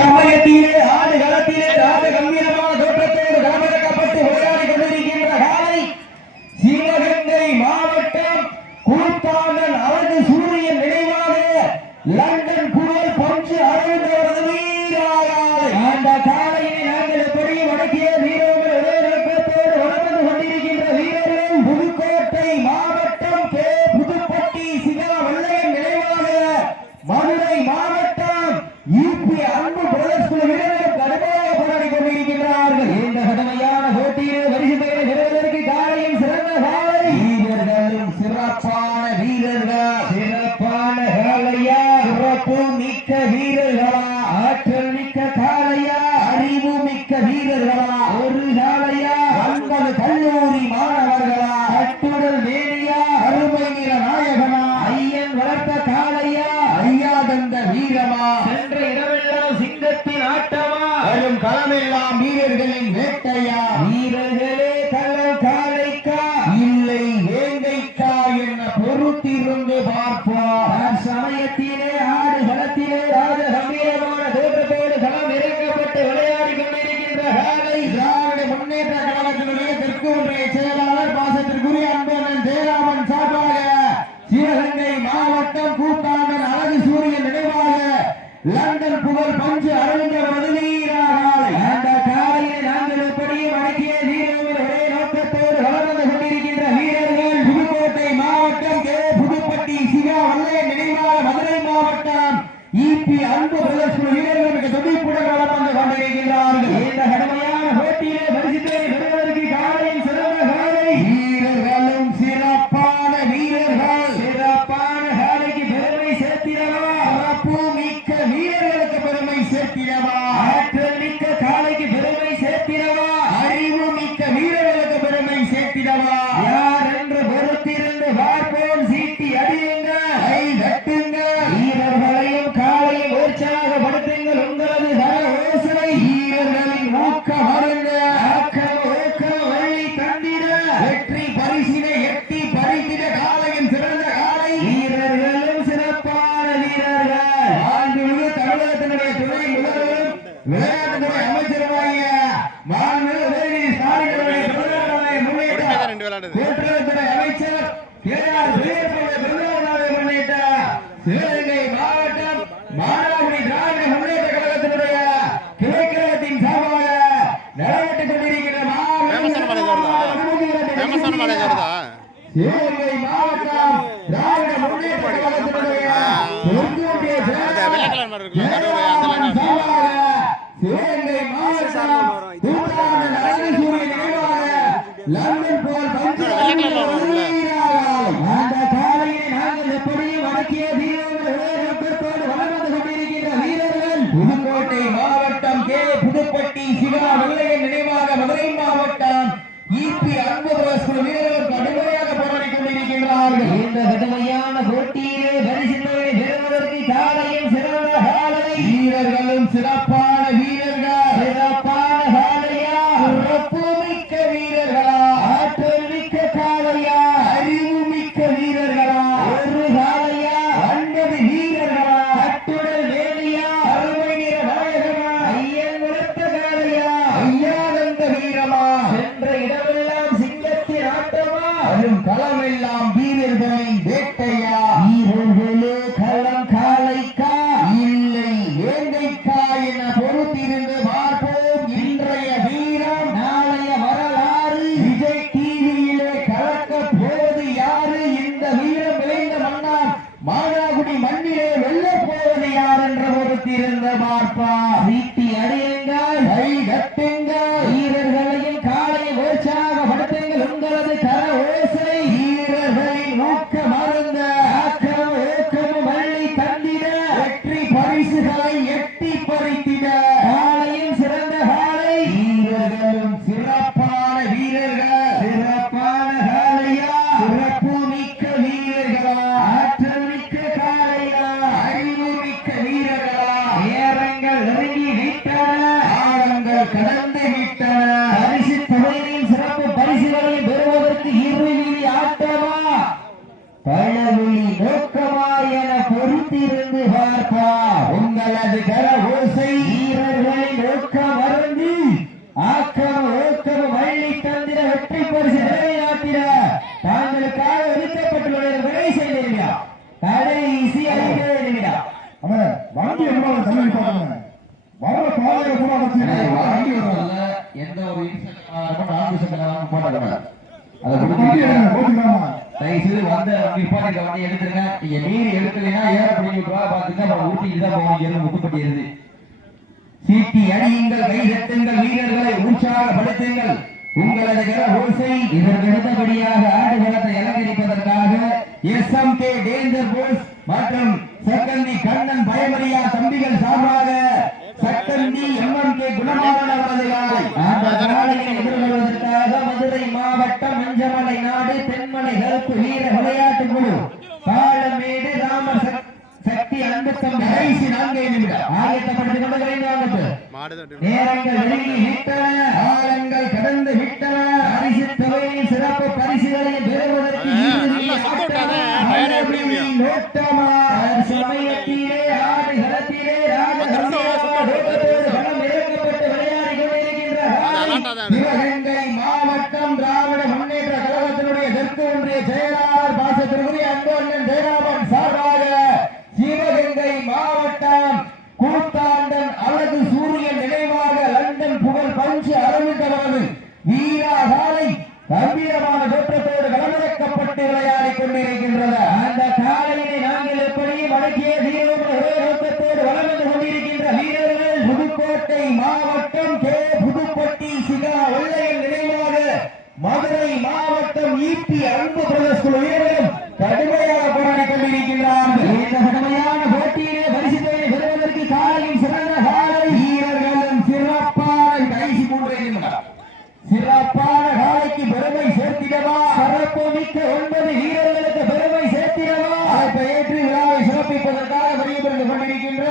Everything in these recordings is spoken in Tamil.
சமயத்திலே ஆடு களத்திலே ராஜ கம்பீரமான தோற்றத்தோடு களமிறக்கப்பட்டு விளையாடி கொண்டிருக்கின்ற காலை சிவகங்கை மாவட்டம் கூத்தாங்கல் அழகு சூரியன் நினைவாக லண்டன் புகழ் பஞ்சு அரவிந்தவரது வீராகாலை அந்த காலையினை நாங்கள் எப்படி வடக்கிய வீரர்கள் ஒரே நோக்கத்தோடு வளர்ந்து கொண்டிருக்கின்ற வீரர்கள் புதுக்கோட்டை மாவட்டம் புதுப்பட்டி சிவா வல்லையன் நினைவாக மதுரை மாவட்டம் யூபி அன்பு பிரதர்ஸ் குழு வீரர்கள் கடுமையாக போராடி கொண்டிருக்கிறார்கள். இந்த கடுமையான போட்டியிலே பரிசு பெயரை பெறுவதற்கு காலையும் சிறந்த காலை வீரர்களும் சிறப்பான வீரர்கள் சிறப்பான காலையா சிறப்பு மிக்க வீரர்களா ஆற்றல் மிக்க காலையா அறிவு மிக்க வீரர்களா ஒரு காலையா 9 கல்லூரி மாணவர்களா கட்டுடல் வேணியா அருமை நிற நாயகனா ஐயன் வளர்த்த காலையா ஐயா தந்த வீரமா சென்ற இடமெல்லாம் சிங்கத்தின் ஆட்டமா வரும் களமெல்லாம் வீரர்களின் வேட்டையா வீரர்களே களம் காலைக்கா இல்லை வேங்கைக்கா என பொறுத்திருந்து பார்ப்போம். சமயத்திலே ஆடு களத்திலே ராஜ கம்பீரமான தோற்றத்தோடு களம் இறக்கப்பட்டு விளையாடி கொண்டிருக்கின்ற காலை திராவிட முன்னேற்ற கழகத்தினுடைய தெற்கு ஒன்றிய செயலாளர் பாசத்திற்குரிய அன்பன் ஜெயராமன் சார்பாக சிவகங்கை மாவட்டம் கூத்தாங்கல் அழகு சூரியன் நினைவாக லண்டன் புகழ் பஞ்சு அரவிந்தவரது வீராகாலை அந்த காலையை நாங்கள் எப்படியும் அடக்கிய வீரர்கள் ஒரே நோக்கத்தோடு வளர்ந்து கொண்டிருக்கின்ற வீரர்கள் புதுக்கோட்டை மாவட்டம் புதுப்பட்டி சிவா வல்லையன் நினைவாக மதுரை மாவட்டம் ஈபி அன்பு பிரதர்ஸ் வீரர்கள் மிக துடிப்புடன் வளர்ந்து கொண்டிருக்கிறார்கள். இந்த கடுமையான போட்டியிலே பரிசு பெறுவதற்கு காலையும் சிறந்த காலை வீரர்களும் சிறப்பான வீரர்கள் சிறப்பான காலைக்கு பெருமை சேர்த்திடவா சிறப்பு மிக்க வீரர்களுக்கு பெருமை சேர்த்திடவா ஆற்றல் மிக்க காலைக்கு பெருமை சேர்த்திடவா அறிவு மிக்க வீரர்களுக்கு பெருமை சேர்த்திடவா யார் என்று பொறுத்திருந்து பார்ப்போம். சீட்டி அடியுங்க கை தட்டுங்க வீரர்களையும் காலையும் உற்சாகப்படுத்துங்கள். உங்களது கர ஓசை வீரர்களின் ஊக்கம் அருங்க ஆக்கம் ஊக்கம் வழி தந்திட வெற்றி பரிசினை எட்டி பறித்திட காலையின் சிறந்த காலை வீரர்களும் சிறப்பான வீரர்கள் மாண்புமிகு தமிழகத்தினுடைய துணை முதல்வரும் விளையாட்டுத்துறை அமைச்சருமாகிய மாண்புமிகு உதயநிதி ஸ்டாலினுடைய பிறந்தநாளை முன்னிட்டு கூட்டுறவுத்துறை அமைச்சர் கேஆர் பிரியனுடைய முன்னிட்டு சிவகங்கை மாவட்டம் மானாகுடி திராவிட முன்னேற்ற கழகத்தினுடைய கிளைக்கழகத்தின் சார்பாக நடைபெற்றுக் கொண்டிருக்கிற சிவகங்கை மாவட்டம் திராவிட முன்னேற்ற கழகத்தினுடைய சிவகங்கை மாவட்டம் கூத்தாங்கல் அழகு சூரியன் நினைவாக லண்டன் புகழ் பஞ்சு அந்த காலையை நாங்கள் எப்படியும் அடக்கிய வீரர்கள் ஒரே நோக்கத்தோடு வளர்ந்து கொண்டிருக்கின்ற வீரர்கள் புதுக்கோட்டை மாவட்டம் புதுப்பட்டி சிவா வல்லையன் நினைவாக மதுரை மாவட்டம் ஈபி அன்பு பிரதர்ஸ் குழு வீரர்கள் கடுமையாக போராடி கொண்டிருக்கிறார்கள். இந்த கடுமையான போட்டியிலே பரிசு பெறுவதற்கு காலையும் சிறந்த காலை வீரர்களும் சிறப்பான வீரர்கள் சிறப்பான காலையா சிறப்பு மிக்க வீரர்களா ஆற்றல் மிக்க காலையா அறிவு மிக்க வீரர்களா ஒரு காலையா 9 வீரர்களா கட்டுடல் வேணியா அருமை நிற நாயகமா ஐயன் வளர்த்த காலையா ஐயா தந்த வீரமா சென்ற இடமெல்லாம் சிங்கத்தின் ஆட்டமா வரும் களமெல்லாம் வீரர்களின் வேட்டையா வீரர்களே களம் காலைக்கா இல்லை வேங்கைக்கா என பொறுத்திருந்து பார்ப்போம். இன்றைய வீரம் நாளைய வரலாறு விஜய் டிவியிலே கலக்க போவது யாரு இந்த வீரம் விளைந்த மன்னார் மானாகுடி மண்ணிலே வெல்ல போவது யார் என்ற பொறுத்திருந்து பார்ப்பா. சீட்டி அடியுங்கள் கை கட்டுங்கள் வீரர்களையும் காலை உற்சாகப்படுத்துங்கள். உங்களது கர ஓசை வீரர்களின் ஊக்கம் அருங்க ஆக்கம் ஊக்கம் வள்ளி தந்திட வெற்றி பரிசுகளை எட்டி பறித்திட காலையும் சிறந்த காலை வீரர்களும் சிறப்பான வீரர்கள் சிறப்பான காலையா சிறப்பு மிக்க வீரர்களா ஆற்றல் மிக்க காலையா அறிவு மிக்க வீரர்களா நேரங்கள் நெருங்கி விட்டன ஆழங்கள் கடந்து விட்டன பரிசு தொகையின் சிறப்பு பரிசுகளை பெறுவதற்கு இறுதி ஆட்டமா பழவெளி நோக்கமா என பொறுத்திருந்து பார்ப்பா. உங்களது கர ஓசை ஓசை வீரர்களின் ஊக்கம் வருந்தி ஆக்கம் ஊக்கம் வள்ளி தந்திர வெற்றி பரிசு நிலைநாட்டிட தாங்களுக்காக ஒதுக்கப்பட்டுள்ள கடைசி நிமிடம் கடைசி 5 நிமிடம் அவன் வண்டி எவ்வளவு தள்ளி பார்க்கணும் வர பாதையை கூட வண்டி வரல எந்த ஒரு இன்செக்ட் 4 செகண்ட் போட்டாங்க அதை தயவுசெய்து வந்த நிற்பாட்டி வண்டி எடுத்துருங்க. நீங்க நீர் எடுக்கலைன்னா ஏற பிடிக்க பார்த்துங்க அப்புறம் ஊட்டிட்டு தான் போவாங்க முத்துப்பட்டி இருந்து சீட்டி அடியுங்கள் கை தட்டுங்கள் வீரர்களை உற்சாகப்படுத்துங்கள் உங்களது ஓசை இதற்கு அடுத்தபடியாக ஆடுகளத்தை அலங்கரிப்பதற்காக SMK டேஞ்சர் போல்ஸ் மற்றும் சக்கந்தி கண்ணன் பயமரியா தம்பிகள் சார்பாக சக்கந்தி MMK குணமாறன் அவரது காலை அந்த காலையை எதிர்கொள்வதற்காக மதுரை மாவட்டம் மஞ்சமலை நாடு தென்மலை கருப்பு வீர விளையாட்டு குழு பாலமேடு ராமர் சக்தி அன்பு தம்பி கடைசி 4 நிமிடம் ஆயத்தப்படுத்திக் கொண்டு விரைந்து நேரங்கள் நெருங்கி விட்டன காலங்கள் கடந்து விட்டன பரிசு தொகையின் சிறப்பு பரிசுகளை பெறுவதற்கு சமயத்திலே ஆடுகளத்திலே சிவகங்கை மாவட்டம் திராவிட முன்னேற்ற கழகத்தினுடைய தெற்கு ஒன்றிய செயலாளர் பாசத்திற்குரிய அன்பு அண்ணன் ஜெயராமன் சார்பாக சிவகங்கை மாவட்டம் கூத்தாண்டன் அழகு சூரியன் நினைவாக லண்டன் புகழ் பஞ்சு அரவிந்தவரது வீரா காலை கம்பீரமான தோற்றத்தோடு களமிறக்கப்பட்டு விளையாடி கொண்டிருக்கின்றது. அந்த காலையினை நாங்கள் எப்படியும் அடக்கிய வீரம் ஒரே நோக்கத்தோடு வளம் வந்து கொண்டிருக்கின்ற வீரர்கள் புதுக்கோட்டை மாவட்டம் புதுப்பட்டி சிகா வெள்ளையன் நினைவாக மதுரை மாவட்டம் EP அன்பு பிரதேச குழு வீரர்களும் கடுமையாக போராடி கொண்டிருக்கின்றார்கள். இந்த கடுமையான போட்டியிலே பரிசுகளை பெறுவதற்கு காலையும் சிறந்த காலை வீரர்களும் சிறப்பான கடைசி 3 நிமிடம் சிறப்பான காலைக்கு பெருமை சேர்த்திடவா சிறப்பு மிக்க 9 வீரர்களுக்கு பெருமை சேர்த்திடவா அதை ஏற்று விழாவை சிறப்பிப்பதற்காக வெளியிட்டு கொண்டிருக்கின்ற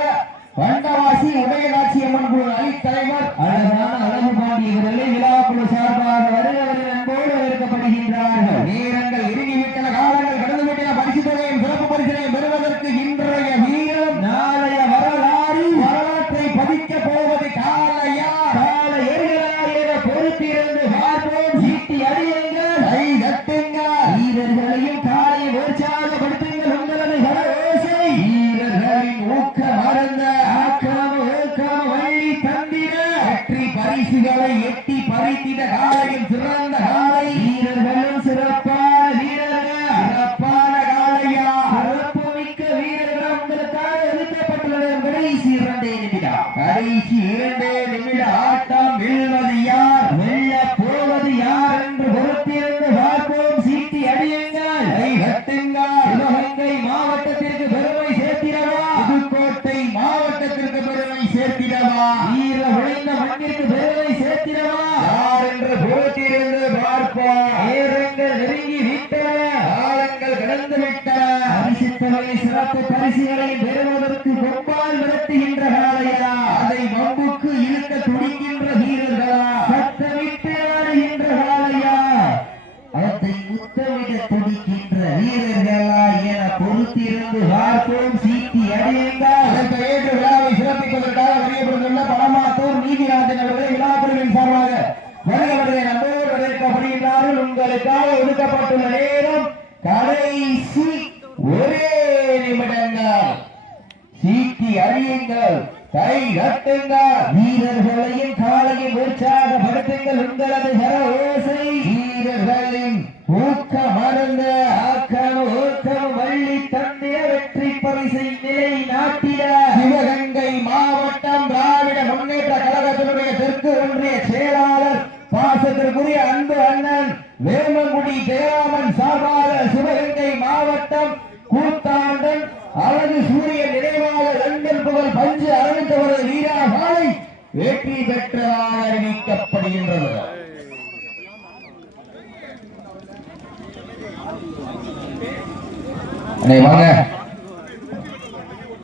வண்டவாசி உதயநாட்சி அம்மன் குழு அணி தலைவர் அழகான அழகு பாண்டி இவர்களை விழா குழு சார்பாக வருகிறவர்கள் அன்போடு வரவேற்கப்படுகின்றார்கள். நேரங்கள் இறுகிவிட்டன காலங்கள் கடந்துவிட்டன பரிசு தொகையும் சிறப்பு பரிசனையும் பெறுவதற்கு இன்றைய வீரம் நாளைய வரலாற்றை பதிக்க போவது காலையா கால எரிகளாக பொறுத்திருந்து பார்ப்போம். சீட்டி அடியுங்கள் கை தட்டுங்கள் வீரர்களையும் காலை உற்சாகப்படுத்துங்கள் உங்களது ஓசை வீரர்களின் ஊக்க மறந்த பரிசுகளை எட்டி பறித்திட காலையும் சிறந்த காலை வீரர்களும் சிறப்பான வீரர்கள் சிறப்பான காலையா சிறப்பு மிக்க வீரர்கள் உங்களுக்காக ஒதுக்கப்பட்டுள்ள கடைசி 2 நிமிடம் கடைசி 2 நிமிட ஆட்டம் வெல்வது யார் வெல்ல போவது யார் என்று பொறுத்திருந்து பார்ப்போம். சீட்டி அடியுங்கள் கை கட்டுங்கள் சிவகங்கை மாவட்டத்திற்கு பெருமை சேர்த்திடவா புதுக்கோட்டை மாவட்டத்திற்கு பெருமை சேர்த்திடவா வீர விளைந்த மண்ணிற்கு பெருமை சேர்த்திடவா யார் என்று பொறுத்திருந்து பார்ப்போம். நேரங்கள் நெருங்கி விட்டன காலங்கள் கடந்து விட்டன பரிசுத்தவரை சிறப்பு பரிசுகளை பெறுவதற்கு கொம்பால் விரட்டுகின்ற காலையா அதை மம்புக்கு இழுக்க துடிக்கின்ற வீரர்களா சத்தமிட்டு ஆடுகின்ற காலையா அதை முத்தமிட துடிக்கின்ற வீரர்களா என பொறுத்திருந்து பார்ப்போம். சீட்டி அடியுங்கள் அதற்கு ஏற்று விழாவை சிறப்பிப்பதற்காக வெளியப்படுத்துள்ள பரமாத்தூர் நீதிராஜன் அவர்களை விழாக்குழுவின் சார்பாக வருகிறவர்களை நம்போடு வரவேற்கப்படுகின்றார்கள். உங்களுக்காக ஒதுக்கப்பட்டுள்ள நேரம் கடைசி 1 நிமிடங்கள். சீட்டி அடியுங்கள் கை தட்டுங்கள் வீரர்களையும் காலையும் உற்சாகப்படுத்துங்கள் உங்களது ஓசை வீரர்களின் ஊக்க மறந்த ஆக்கம் ஊக்கம் வள்ளி தந்திர வெற்றி பரிசை நிலை நாட்டிட சிவகங்கை மாவட்டம் திராவிட முன்னேற்ற கழகத்தினுடைய தெற்கு ஒன்றிய செயலாளர் பாசத்திற்குரிய அன்பு அண்ணன் வேமங்குடி ஜெயராமன் சார்பாக சிவகங்கை மாவட்டம் கூத்தாண்டன் அழகு சூரியன் நினைவாக லண்டன் புகழ் பஞ்சு அரவிந்தவரது வீரா காலை வெற்றி பெற்றதாக அறிவிக்கப்படுகின்றது. வாங்க